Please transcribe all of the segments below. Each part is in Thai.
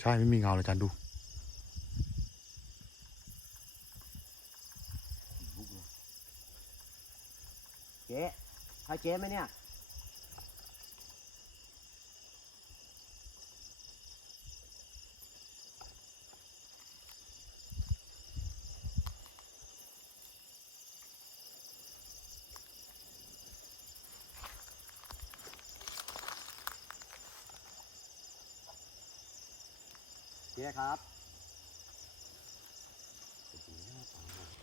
ใช่ไม่มีเงาเลยจันดูเจ๊ใช่เจ๊ไหมเนี่ย เจ๊ครับ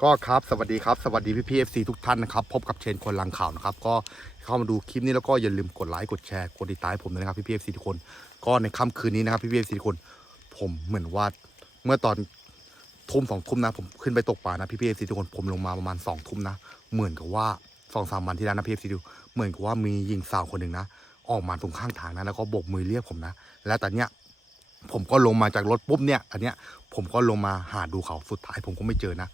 ก็ครับสวัสดีครับ สวัสดีพี่พีเอฟซีทุกท่านนะครับ พบกับเชนคนลังข่าวนะครับ ก็เข้ามาดูคลิปนี้แล้วก็อย่าลืมกดไลค์กดแชร์กดติดตามผมด้วยนะครับพี่พีเอฟซีทุกคน ก็ในค่ำคืนนี้นะครับพี่พีเอฟซีทุกคน ผมเหมือนว่าเมื่อตอนทุ่มสองทุ่มนะผมขึ้นไปตกปลานะพี่พีเอฟซีทุกคนผมลงมาประมาณสองทุ่มนะเหมือนกับว่าสองสามวันที่แล้วนะพี่เอฟซีดูเหมือนกับว่ามีหญิงสาวคนหนึ่งนะออกมาตรงข้างทางนะแล้วก็โบกมือเรียกผมนะ แล้วแต่เนี้ย ผมก็ลงมาจากรถปุ๊บเนี่ยอันเนี้ยผมก็ลงมาหาดูเขาสุดท้ายผมก็ไม่เจอนะ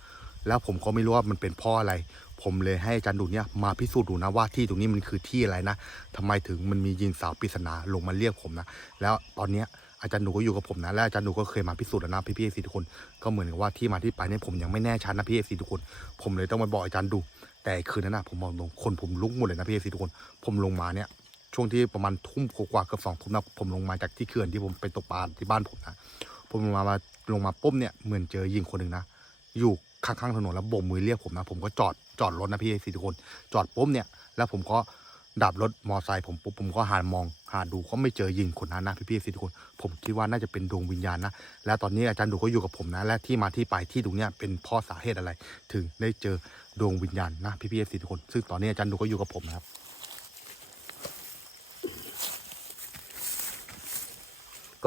แล้วผมก็ไม่รู้ว่ามันเป็นเพ่ออะไร ผมเลยให้อาจารย์ดูเนี่ยมาพิสูจน์ดูนะว่าที่ตรงนี้มันคือที่อะไรนะทำไมถึงมันมียิงสาวปริศนาลงมาเรียกผมนะ แล้วตอนเนี้ยอาจารย์หนูก็อยู่กับผมนะและอาจารย์หนูก็เคยมาพิสูจน์แล้วนะพี่พี่เอซีทุกคนก็เหมือนกับว่าที่มาที่ไปเนี่ยผมยังไม่แน่ชัดนะพี่เอซีทุกคน ผมเลยต้องมาบอกอาจารย์ดู แต่คืนนั้นนะผมมองตรงคนผมลุกหมดเลยนะพี่เอซีทุกคน ผมลงมาเนี่ย ช่วงที่ประมาณทุ่มกว่าเกือบสองทุ่มนะผมลงมาจากที่เขื่อนที่ผมไปตกปลาที่บ้านผมนะผมลงมามาลงมาปุ๊บเนี่ยเหมือนเจอยิงคนหนึ่งนะอยู่ข้างๆถนนแล้วโบกมือเรียกผมนะ ผมก็จอดจอดรถนะพี่เอซีทุกคน จอดปุ๊บเนี่ย แล้วผมก็ดับรถมอไซค์ผมปุ๊บผมก็หันมองหาดูก็ไม่เจอยิงคนนั้นนะพี่พี่เอซีทุกคน ผมคิดว่าน่าจะเป็นดวงวิญญาณนะ แล้วตอนนี้อาจารย์ดูก็อยู่กับผมนะ และที่มาที่ไปที่ตรงเนี้ยเป็นเพ่อสาเหตุอะไร ถึงได้เจอดวงวิญญาณนะพี่พี่เอซีทุกคน ซึ่งตอนนี้อาจารย์ดูก็อยู่กับผมนะครับ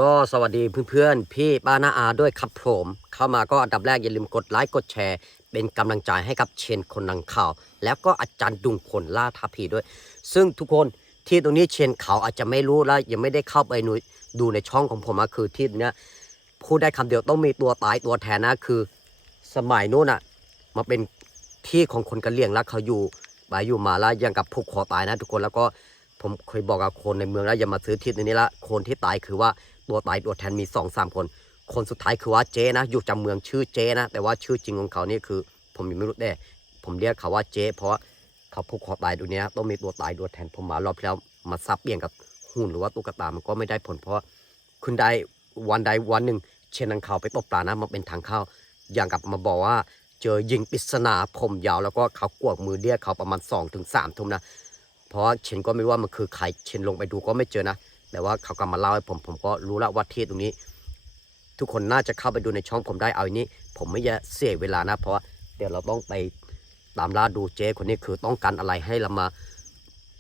ก็สวัสดีเพื่อนๆ พี่ป้านาอาด้วยครับผม เข้ามาก็อันดับแรกอย่าลืมกดไลค์กดแชร์ เป็นกำลังใจให้กับเชนคนนังข่าว แล้วก็อาจารย์ดุงคนล่าทัพีด้วย ซึ่งทุกคนที่ตรงนี้เชนเขาอาจจะไม่รู้และยังไม่ได้เข้าไปดูดูในช่องของผมอะคือที่เนี้ยพูดได้คำเดียวต้องมีตัวตายตัวแทนนะคือ สมัยนู้นอะมาเป็นที่ของคนกะเหรี่ยงแล้วเขาอยู่ไปอยู่มาแล้วยังกับผูกคอตายนะ ทุกคนแล้วก็ผมเคยบอกกับคนในเมืองแล้วอย่ามาซื้อที่ตรงนี้ละคนที่ตายคือว่า ตัวตายตัวแทนมีสองสามคน คนสุดท้ายคือว่าเจนะ อยู่จำเมืองชื่อเจนะ แต่ว่าชื่อจริงของเขานี่คือ ผมยังไม่รู้แต่ผมเรียกเขาว่าเจ เพราะว่าเขาผูกคอตายตรงเนี้ยต้องมีตัวตายตัวแทนผมมารอบแล้วมาซับเบี่ยงกับหุ่นหรือว่าตุ๊กตามันก็ไม่ได้ผลเพราะว่าคุณได้วันใดวันหนึ่ง เชนังเขาไปตกปลานะมาเป็นทางเข้า อย่างกับมาบอกว่าเจอยิงปริศนาผมยาวแล้วก็เขากวกมือเรียกเขาประมาณ2อถึงสามทุ่มนะเพราะเชนก็ไม่รู้ว่ามันคือใครเชนลงไปดูก็ไม่เจอนะ แต่ว่าเขาก็มาเล่าให้ผมผมก็รู้แล้วว่าที่ตรงนี้ ทุกคนน่าจะเข้าไปดูในช่องผมได้เอาอันนี้ ผมไม่จะเสียเวลานะ เพราะว่าเดี๋ยวเราต้องไปตามล่าดูเจ๊คนนี้คือต้องการอะไรให้เรามา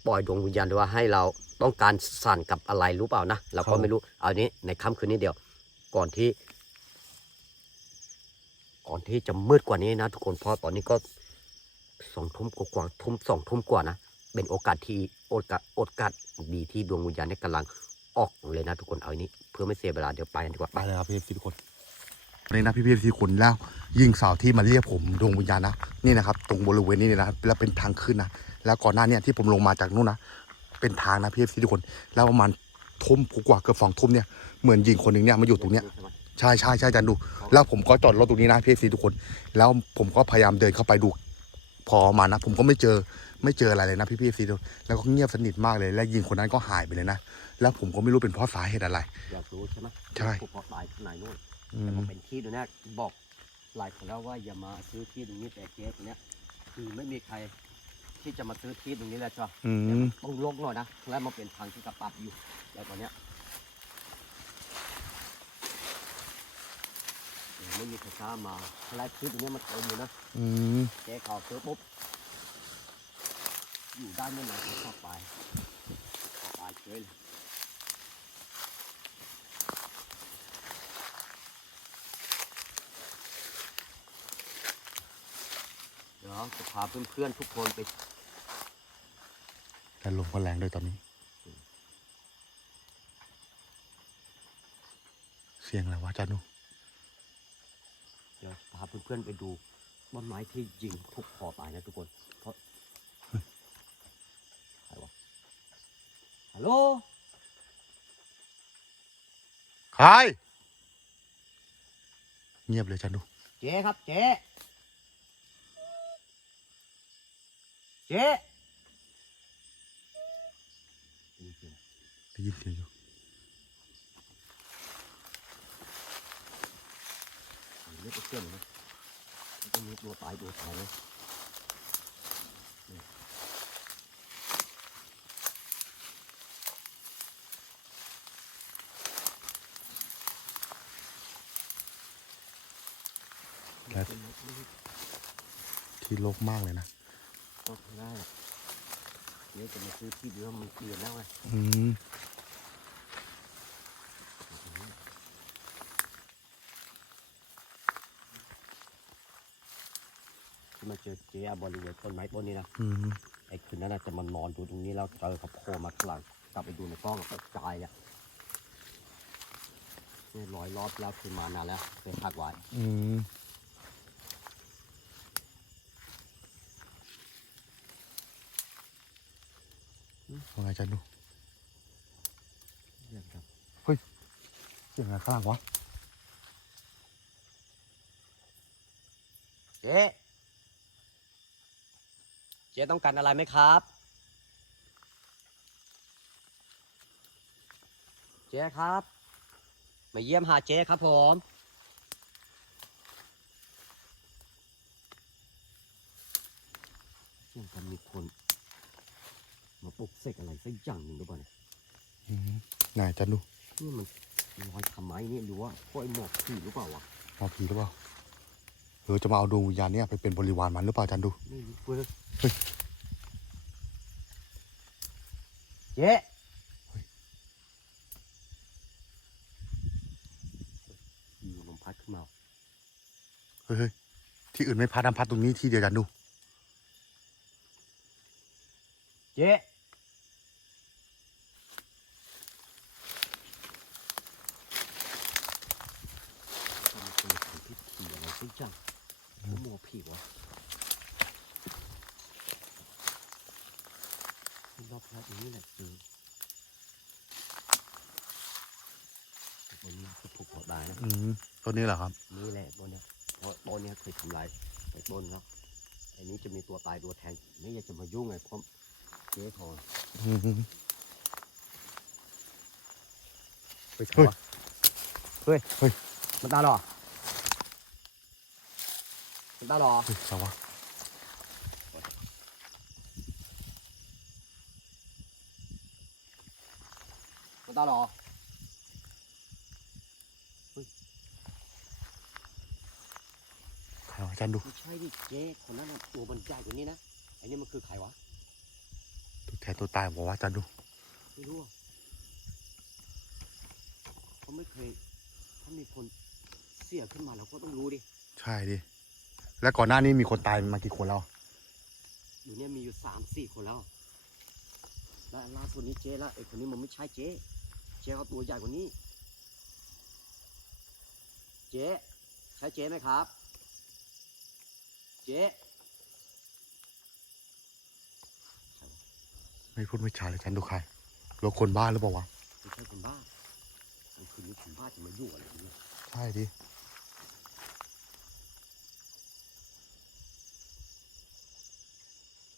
ปล่อยดวงวิญญาณหรือว่าให้เราต้องการสั่นกับอะไรรู้เปล่านะเราก็ไม่รู้เอาอันนี้ในค่ำคืนนี้เดียว ก่อนที่ ก่อนที่จะมืดกว่านี้นะ ทุกคนเพราะตอนนี้ก็สองทุ่มกว่าทุ่มสองทุ่มกว่านะ เป็นโอกาสที่โอกาสโอกาสดีที่ดวงวิญญาณเนี่ยกำลังออกเลยนะทุกคนเอาอันนี้ เพื่อไม่เสียเวลาเดี๋ยวไปกันดีกว่าไปเลยครับพี่พี่ทุกคนนี่นะพี่พี่ทุกคนแล้วยิงสาวที่มาเรียกผมดวงวิญญาณนะนี่นะครับตรงบริเวณนี้เลยนะแล้วเป็นทางขึ้นนะแล้วก่อนหน้าเนี้ที่ผมลงมาจากนู่นนะเป็นทางนะพี่พี่ทุกคนแล้วประมาณทุ่มกว่าเกือบสองทุ่มเนี่ยเหมือนยิงคนหนึ่งเนี่ยมาอยู่ตรงเนี้ยใช่ใช่ใช่อาจารย์ดู แล้วผมก็จอดรถตรงนี้นะพี่พี่ทุกคน แล้วผมก็พยายามเดินเข้าไปดู พอมานะ ผมก็ไม่เจอ ไม่เจออะไรเลยนะพี่พี่ซีแล้วก็เงียบสนิทมากเลย และยิงคนนั้นก็หายไปเลยนะ แล้วผมก็ไม่รู้เป็นเพราะสาเหตุอะไร อยากรู้ใช่ไหมใช่ผูกคอตายที่ไหนนู่นอืแต่มมันเป็นที่ตรงเนี้ยบอกหลายคนแล้วว่าอย่ามาซื้อที่ตรงนี้แต่เจ๊ตรงเนี้ยคือไม่มีใครที่จะมาซื้อที่ตรงนี้แล้วจ้ะอืแต่มมันต้องลกหน่อยนะ แล้วมันเป็นทางที่กระปับอยู่ แล้วตอนเนี้ยไม่มีใครกล้ามาแล้วที่ตรงเนี้ยมันเต็มอยู่นะอืมเจ๊เขาซื้อปุ๊บ อยู่ได้ไม่นานก็เข้าไปเข้าไปเฉยเลยเดี๋ยวจะพาเพื่อนๆทุกคนไปแต่ลมก็แรงด้วยตอนนี้ เสียงอะไรวะอาจารย์ดูเดี๋ยวพาเพื่อนๆไปดูต้นไม้ที่ยิงทุกคอตายนะทุกคน เพราะใครวะ ฮัลโหลใครเงียบเลยอาจารย์ดู เจ๊ครับเจ๊เจ๊ได้ยินเสียงได้ยินเสียงอยู่เลือดเชื่อมนะมันต้องมีตัวตายตัวตายเลย และที่โลกมากเลยนะก็ได้เดี๋ยวจะมาซื้อที่เดียวมันเกลียนแล้วไงอืมที่มาเจอเจ๊บริเวณต้นไม้ต้นนี้นะอืมไอ้คืนนั้นน่ะจะมานอนดูตรงนี้แล้วเจอเขาโผล่มาข้างหลังกลับไปดูในกล้องตกใจอะนี่ร้อยรอบแล้วคือมานานแล้วเคยพักไว้อืม ว่าไงอาจารย์ดูเรื่องครับเสียงอะไรข้างหลังวะเจ๊เจ๊ต้องการอะไรไหมครับ เจ๊ครับ มาเยี่ยมหาเจ๊ครับผมเชื่อกันมีคน มาปลุกเสกอะไรสักอย่างหนึ่งหรือเปล่าเนี่ยอืมไหนอาจารย์ดูนี่มันลอยทำไมเนี่ยหรือว่าพวกไอ้หมอกผีหรือเปล่าวะมาผีหรือเปล่าหรือจะมาเอาดวงวิญญาณเนี่ยไปเป็นบริวารมันหรือเปล่าอาจารย์ดูไม่รู้เว้ยเฮ้ยเจ๊อยู่ลมพัดขึ้นมาเฮ้ยเฮ้ยที่อื่นไม่พัดน้ำพัดตรงนี้ที่เดียวอาจารย์ดู เจ๊มันเป็นคนที่ผีอะไรสักอย่างหรือหมอผีวะรอบๆอย่างนี้แหละคือ ตัวนี้จะผูกคอตายนะอืมต้นนี้เหรอครับ นี่แหละตัวเนี้ยเพราะตัวเนี้ยเคยทำลายไปต้นครับอันนี้จะมีตัวตายตัวแทนไม่อยากจะมายุ่งไงเพราะเจ๊ทองอืม ไปใช่วะเฮ้ยเฮ้ยมันตาหรอมันตาหรอเฮ้ยสวะมันตาหรอ ใครวะ อาจารย์ดูไม่ใช่ดิเจ๊คนนั้นน่ะตัวมันใหญ่กว่านี้นะไอ้นี่มันคือใครวะตัวแทนตัวตายบอกว่าอาจารย์ดูไม่รู้อะเขาไม่เคยถ้ามีคนเสียขึ้นมาเราก็ต้องรู้ดิใช่ดิแล้วก่อนหน้านี้มีคนตายมากี่คนแล้วอยู่เนี่ยมีอยู่สามสี่คนแล้วแล้วล่าสุดนี้เจ๊แล้วไอ้คนนี้มันไม่ใช่เจ๊เจ๊เขาตัวใหญ่กว่านี้ เจ๊ใช่เจ๊ไหมครับ เจ๊ไม่พูดไม่จาเลยอาจารย์ดูใครหรือคนบ้าหรือเปล่าวะไม่ใช่คนบ้ามันคืนนี้คนบ้าจะมาอยู่อะไรกันเนี่ยใช่ดิ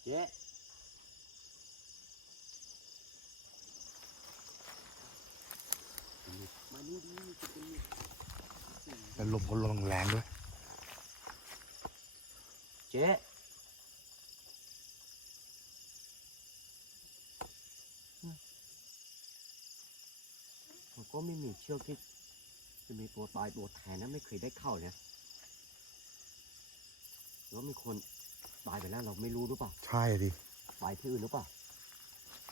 เจ๊มานี่ดิจะเป็นแล้วลมก็ลมแรงด้วย เจ๊มันก็ไม่มีเชือกที่จะมีตัวตายตัวแทนนะไม่เคยได้เข้าเนี่ยแล้วมีคนตายไปแล้วเราไม่รู้หรือเปล่าใช่ดิตายที่อื่นหรือเปล่า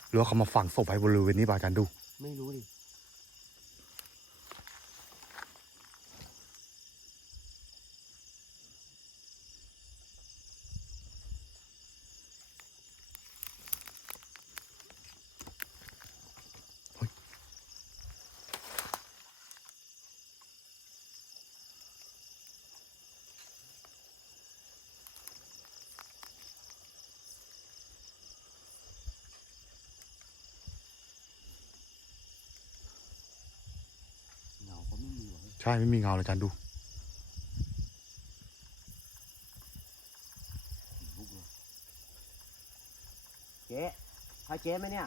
หรือว่าเขามาฝังศพไว้บริเวณนี้ป่ะอาจารย์ดู ไม่รู้ดิ ช่ไม่มีเงาเลยจันดูเจ๊พาเจ๊ไหมเนี่ย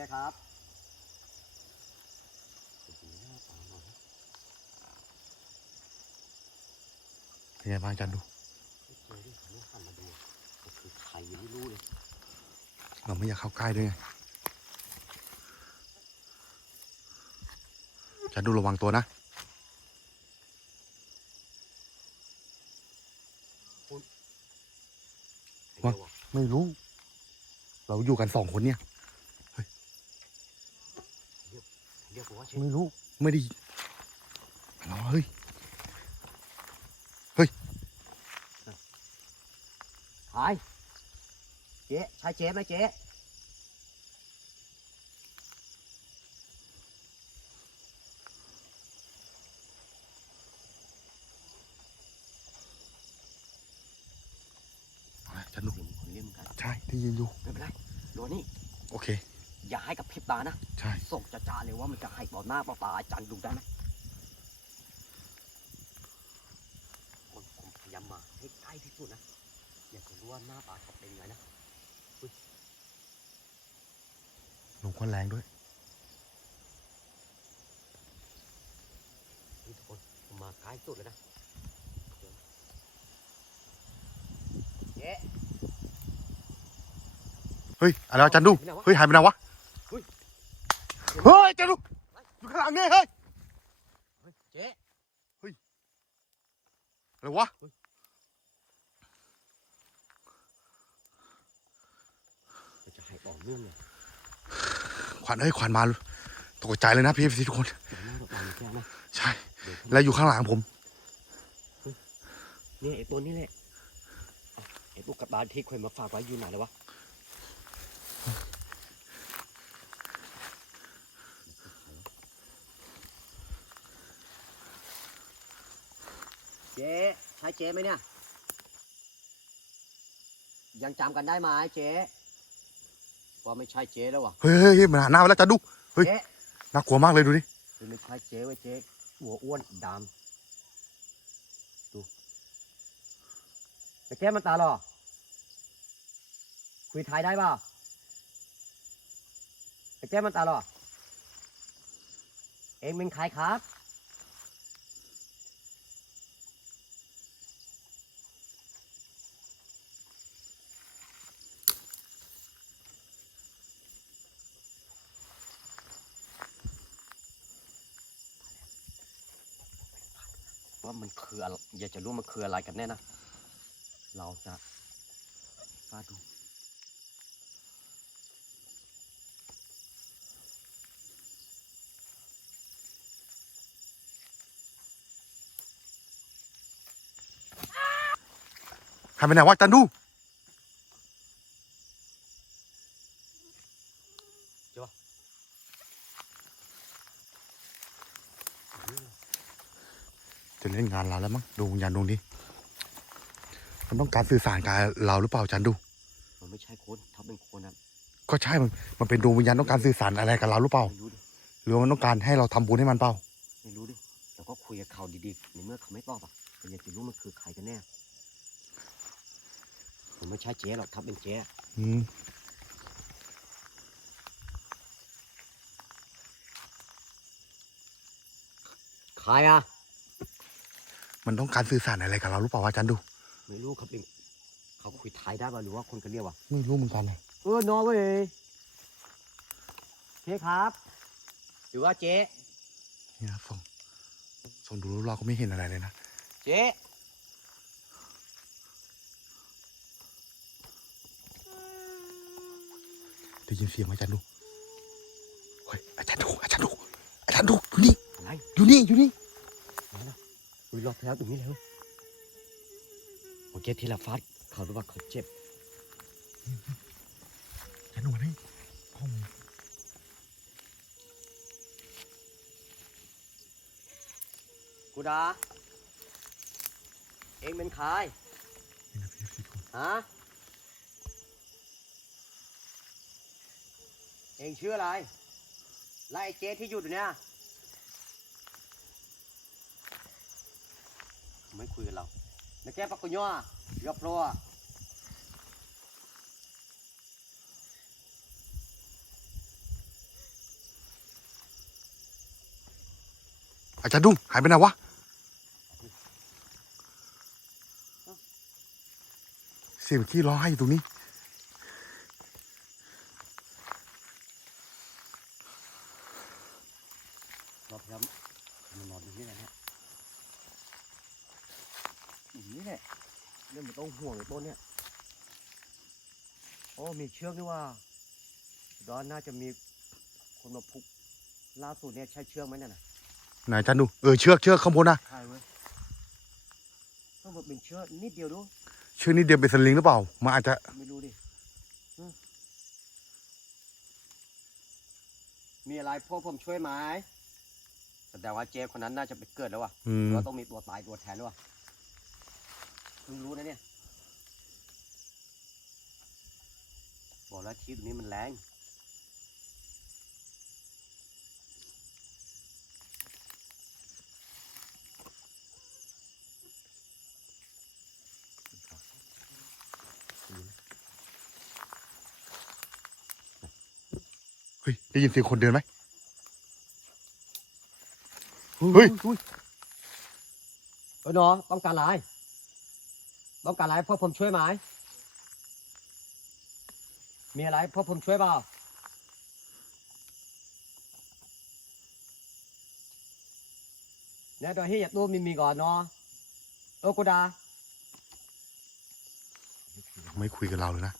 เจ๊ครับเป็นไงบ้างอาจารย์ดูเจ๊ดิไม่หันมาดูก็คือใครยังไม่รู้เลยเราไม่อยากเข้าใกล้ด้วยไงอาจารย์ดูระวังตัวนะใครเรียกไม่รู้ เราอยู่กันสองคนเนี่ย เรียกว่าเช่ไม่รู้ไม่ได้เราเฮ้ยหายเจ๊ใช่เจ๊ไหมเจ๊อาจารย์ดูเสียงคนเรียกเหมือนกันใช่ได้ยินอยู่ ไม่เป็นไรโดนี่ โอเค อย่าให้กับพริบตานะ ใช่ ส่งจ่าๆเลยว่ามันจะให้ต่อหน้าต่อตาอาจารย์ดูได้ไหมคนผมพยายามมาให้ใกล้ที่สุดนะ อยากจะรู้ว่าหน้าตาเขาเป็นไงนะลมควันแรงด้วยนี่ทุกคนผมมาใกล้สุดเลยนะเจ๊เฮ้ยอะไรวะอาจารย์ดู เฮ้ยหายไปไหนวะเฮ้ย เฮ้ยอาจารย์ดูอยู่ข้างหลังเนี่ยเฮ้ยเจ๊อะไรวะมันจะให้ต่อเนื่องเลยขวัญเอ้ยขวัญมาตกใจเลยนะพี่เอฟซีทุกคนเดี๋ยวหน้าต่อตาแค่นะใช่เดี๋ยวแล้วอยู่ข้างหลังผมนี่ไอ้ตัวนี้แหละเอ้าไอ้ลูกกระบาลที่เคยมาฝากไว้อยู่ไหนแล้ววะ จ๊ใช่เจ๊ไหมเนี่ย ยังจำกันได้ไหมเจ๊ว่าไม่ใช่เจ๊แล้ววะเฮ้ยเฮ้ยเฮ้ยมันหันหน้าไปแล้วอาจารย์ดู เฮ้ย เจ๊น่ากลัวมากเลยดูดิ ไม่ใช่เจ๊ไว้ยเจ๊หัวอ้วนดำดูไอ้เจ๊มันตาหรอคุยไทยได้เปล่าไอ้เจ๊มันตาหรอเองเป็นใครครับ คืออะไรอยากจะรู้มันคืออะไรกันแน่นะ เราจะฟาดูทำไปไหนวะอาจารย์ดู จะเล่นงานเราแล้วมั้งดวงวิญญาณดวงนี้มันต้องการสื่อสารกับเราหรือเปล่าอาจารย์ดู มันไม่ใช่คนถ้าเป็นคนนะก็ใช่มันมันเป็นดวงวิญญาณต้องการสื่อสารอะไรกับเราหรือเปล่า ไม่รู้ดิหรือว่ามันต้องการให้เราทำบุญให้มันเปล่า ไม่รู้ดิเราก็คุยกับเขาดีๆในเมื่อเขาไม่ตอบอะแต่อยากจะรู้มันคือใครกันแน่ผมไม่ใช่เจ๊หรอกถ้าเป็นเจ๊อืมใครอะ มันต้องการสื่อสารอะไรกับเราหรือเปล่าวะอาจารย์ดู ไม่รู้เขาเป็นเขาคุยไทยได้ป่ะหรือว่าคนกันเรียกวะไม่รู้เหมือนกันนะเออนอเว้ยเจ๊ครับ หรือว่าเจ๊นี่นะส่งส่งดูแล้วเราก็ไม่เห็นอะไรเลยนะ เจ๊ได้ยินเสียงไหมอาจารย์ดูเฮ้ยอาจารย์ดูอาจารย์ดูอาจารย์ดูอยู่นี่อะไรอยู่นี่อยู่นี่ไหนล่ะ อุ้ยรอบที่แล้วตรงนี้เลยเว้ยโอเคทีละฟาดเขารู้ว่าเขาเจ็บอาจารย์ดูนี่ห้องกูดา เองเป็นใครนี่นะพี่ FC ทุกคนฮะ เองชื่ออะไรไล่ไอ้เจ๊ที่อยู่ตรงเนี้ย ไม่คุยกับเราไม่แก้ปักกุญย่อยอบโปรอะอาจารย์ดุ้งหายไปไหนวะ เสียงที่ร้องไห้อยู่ตรงนี้ รอบครับมันนอนอยู่นี่แหละเนี่ยอยู่นี่แหละเรื่องมันต้องห่วงไอ้ต้นเนี่ยโอ้มีเชือกนี่ว่าดอนน่าจะมีคนมาพุกล่าสุดเนี่ยใช่เชือกไหมเนี่ยนะไหนอาจารย์ดุ้งเออเชือกเชือกข้างบนนะใช่เว้ยต้องบอกเป็นเชือกนิดเดียวดูเชือกนี้เดียวเป็นสลิงหรือเปล่ามันอาจจะไม่รู้ดิอืมมีอะไรพวกผมช่วยไหมแสดงว่าเจคนนั้นน่าจะไปเกิดแล้วว่ะอืมเราต้องมีตัวตายตัวแทนด้วยว่ะเพิ่งรู้นะเนี่ย บอกแล้วที่ตรงนี้มันแรงเฮ้ย ได้ยินเสียงคนเดินไหมเฮ้ยเออเนาะต้องการอะไรต้องการอะไรพวกผมช่วยไหม มีอะไรพวกผมช่วยเปล่าเนี่ยเดี๋ยวให้อย่าตัวมีมีก่อนเนาะเออกูดา ไม่คุยกับเราเลยนะ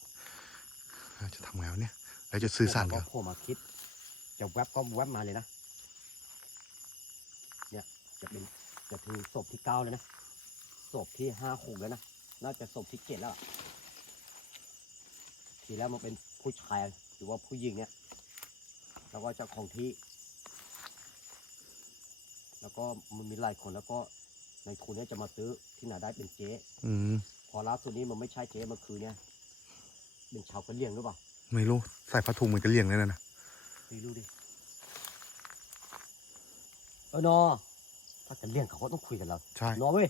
เราจะทำไงวะเนี่ยเราจะสื่อสารผมกันว่าผมมาคิด จะแวบก็แวบมาเลยนะ เนี่ยจะเป็นจะถึงศพที่เก้าเลยนะศพที่ห้าหกแล้วนะ น่าจะศพที่เจ็ดแล้วอะ ทีแล้วมันเป็นผู้ชายหรือว่าผู้หญิงเนี่ย แล้วก็เจ้าของที่ แล้วก็มันมีหลายคนแล้วก็ในทุนเนี่ยจะมาซื้อที่ไหนได้เป็นเจ๊อืมพอล่าสุดนี้มันไม่ใช่เจ๊มันคือเนี่ยเป็นชาวกะเหรี่ยงหรือเปล่าไม่รู้ใส่ผ้าถุงเหมือนกระเลี่ยงเลยนะนะไม่รู้ดิเออนอถ้าจะเลี่ยงเขาก็ต้องคุยกับเราใช่นอเว้ย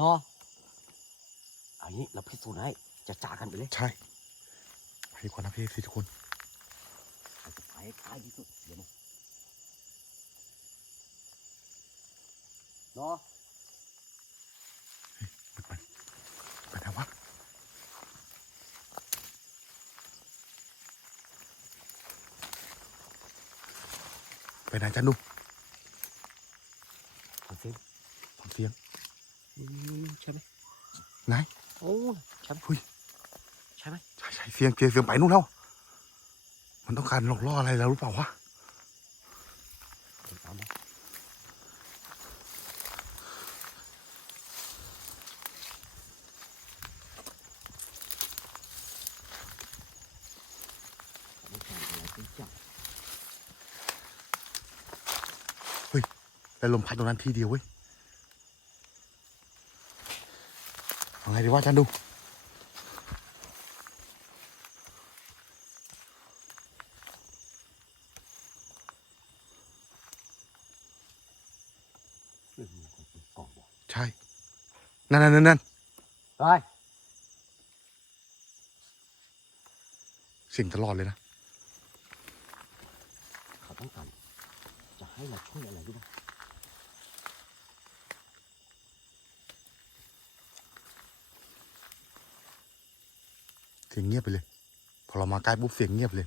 นอ อันนี้เราพิสูจน์ให้จะจากกันไปเลยใช่ไปดีกว่านะพี่สิทุกคนเราจะไปให้ใกล้ที่สุดเดี๋ยวนะนอไปไปไปไหนวะไปไหนอาจารย์ดุ้งฟังเสียงฟังเสียงอืมใช่ไหมไหน โอ้ใช่ไหมเฮ้ยใช่ไหมใช่ใช่เสียงเสียงเสียงไปนู่นแล้ว มันต้องการหลอกล่ออะไรเราหรือเปล่าวะเดี๋ยไปจับแต่ลมพัดตรงนั้นทีเดียวเว้ยเอาไง ดีวะอาจารย์ดุ้งเรื่องนี้คนเป็นกล่องบอกใช่ นั่นนั่นนั่นนั่นไปเสิ่งตลอดเลยนะ เขาต้องการจะให้เราช่วยอะไรรู้ไหม ยงเงียบไปเลย พอเรามาใกล้ปุ๊บเสียงเงียบเลย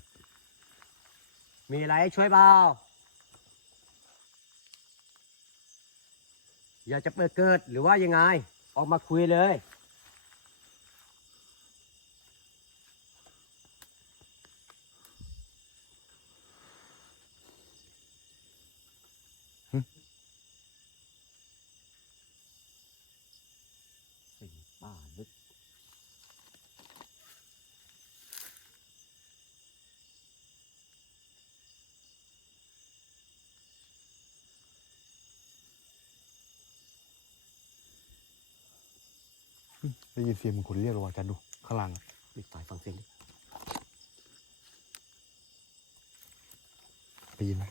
มีอะไรให้ช่วยเปล่าอยากจะเปิดเกิดหรือว่ายังไง ออกมาคุยเลย ได้ยินเสียงเหมือนคนเรียกเราอาจารย์ดูข้างล่างปิดสายฟังเสียงดิได้ยินไหม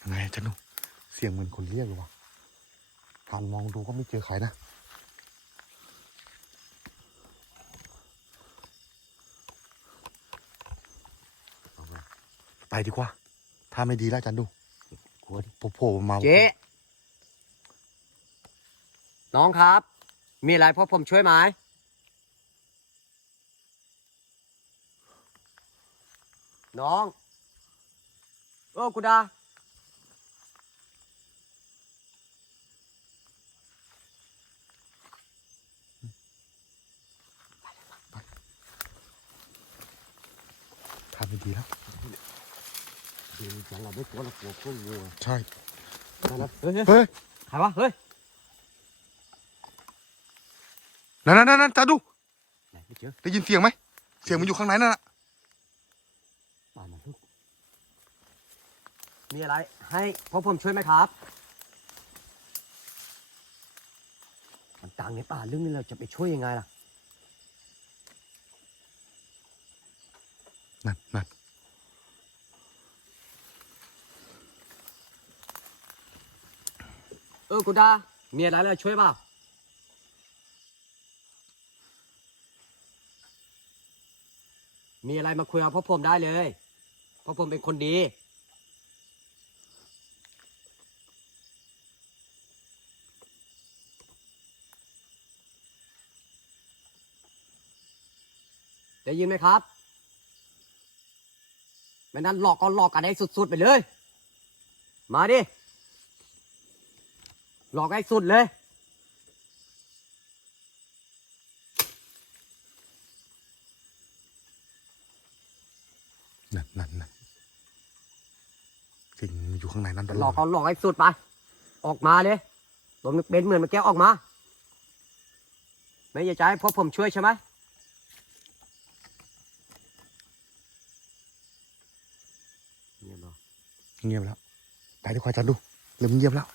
ยังไงจารย์ดูเสียงเหมือนคนเรียกเลยวะ หันมองดูก็ไม่เจอใครนะเอาไว้ไปดีกว่า ถ้าไม่ดีแล้วอาจารย์ดูกลัวดิโผล่ๆมาเจ๊น้องครับ มีอะไรพวกผมช่วยไหมน้อง เออกูดา ถ้าไม่ดีแล้วเดี๋ยวจังเราไม่กลัวเรากลัวพวกงูใช่นะเฮ้ยเฮ้ยเฮ้ยใครวะเฮ้ยนั่นนั่นนั่นอาจารย์ดูไหนไม่เจอได้ยินเสียงไหมเสียงมันอยู่ข้างในนั่นน่ะบ้านมันลูกมีอะไร ให้พวกผมช่วยไหมครับ มันต่างในป่าลึกนี่เราจะไปช่วยยังไงล่ะ นั่นนั่นเออกูดามีอะไรเลยช่วยเปล่ามีอะไรมาคุยกับพวกผมได้เลยพราะผมเป็นคนดีได้ยินไหมครับ ไม่นั้นหลอกก็หลอกกันให้สุดๆไปเลย มาดิ หลอกให้สุดเลย นั่นนั่นนั่นสิ่งมันอยู่ข้างในนั้นตหลลออดกก็หลอกให้สุดไป ออกมาเลยตัวมันเป็นเหมือนเมื่อกี้ออกมา ไม่อยากจะให้พวกผมช่วยใช่ไหมเงียบเหรอ เงียบแล้ว ไปดีกว่าอาจารย์ดูเริ่มเงียบแล้ว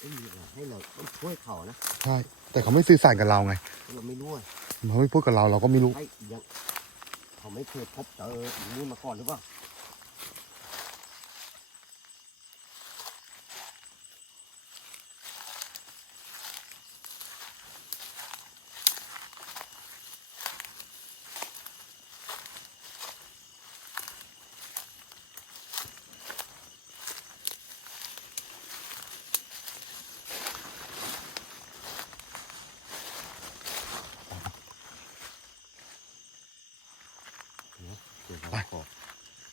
เอ้ยให้เราต้องช่วยเขานะใช่แต่เขาไม่สื่อสารกับเราไงเราไม่รู้อะเขาไม่พูดกับเราเราก็ไม่รู้ให้ยังเขาไม่เคยพบเจออย่างนี้มาก่อนหรือเปล่า เดี๋ยวเรา ไป ขอ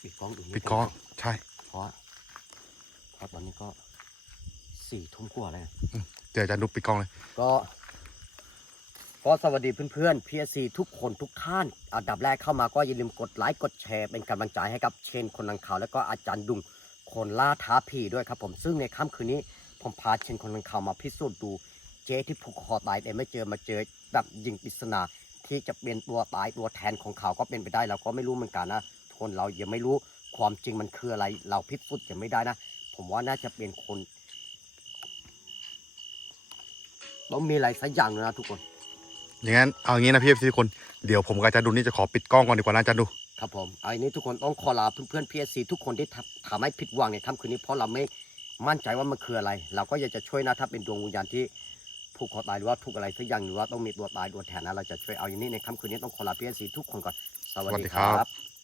ปิดกล้ องตรงนี้ปิดกล้องใช่ เพราะเพราะตอนนี้ก็สี่ทุ่มกว่าแล้วเดี๋ยวอาจารย์ดูปิดกล้องเลย ก็ก็สวัสดีเพื่อนๆ PSC ทุกคนทุกท่าน อันดับแรกเข้ามาก็อย่าลืมกดไลค์กดแชร์เป็นกำลังใจให้กับเชนคนนังข่าวแล้วก็อาจารย์ดุงคนล่าท้าผีด้วยครับผมซึ่งในค่ำคืนนี้ผมพาเชนคนนังข่าวมาพิสูจน์ดูเจ๊ที่ผูกคอตายแต่ไม่เจอมาเจอแบบยิงปริศนาที่จะเป็นตัวตายตัวแทนของเขาก็เป็นไปได้เราก็ไม่รู้เหมือนกันนะทุกคนเรายังไม่รู้ ความจริงมันคืออะไร เราพิสูจน์ยังไม่ได้นะ ผมว่าน่าจะเป็นคนต้องมีอะไรสักอย่างหนึงนะทุกคน อย่างนั้นเอางี้นะพี่เอฟซีทุกคน เดี๋ยวผมกับอาจารย์ดูนี่จะขอปิดกล้องก่อนดีกว่านะอาจารย์ดู ครับผมเอาอันนี้ทุกคนต้องขอลาเพื่อนๆ PSC ทุกคนที่ทำทำให้ผิดหวังในค่ำคืนนี้เพราะเราไม่มั่นใจว่ามันคืออะไร เราก็อยากจะช่วยนะถ้าเป็นดวงวิญญาณที่ผูกคอตายหรือว่าถูกอะไรสักอย่างหรือว่าต้องมีตัวตายตัวแทนนะเราจะช่วยเอาอย่างนี้ในค่ำคืนนี้ต้องขอลา PSC ทุกคนก่อน สวัสดีครับ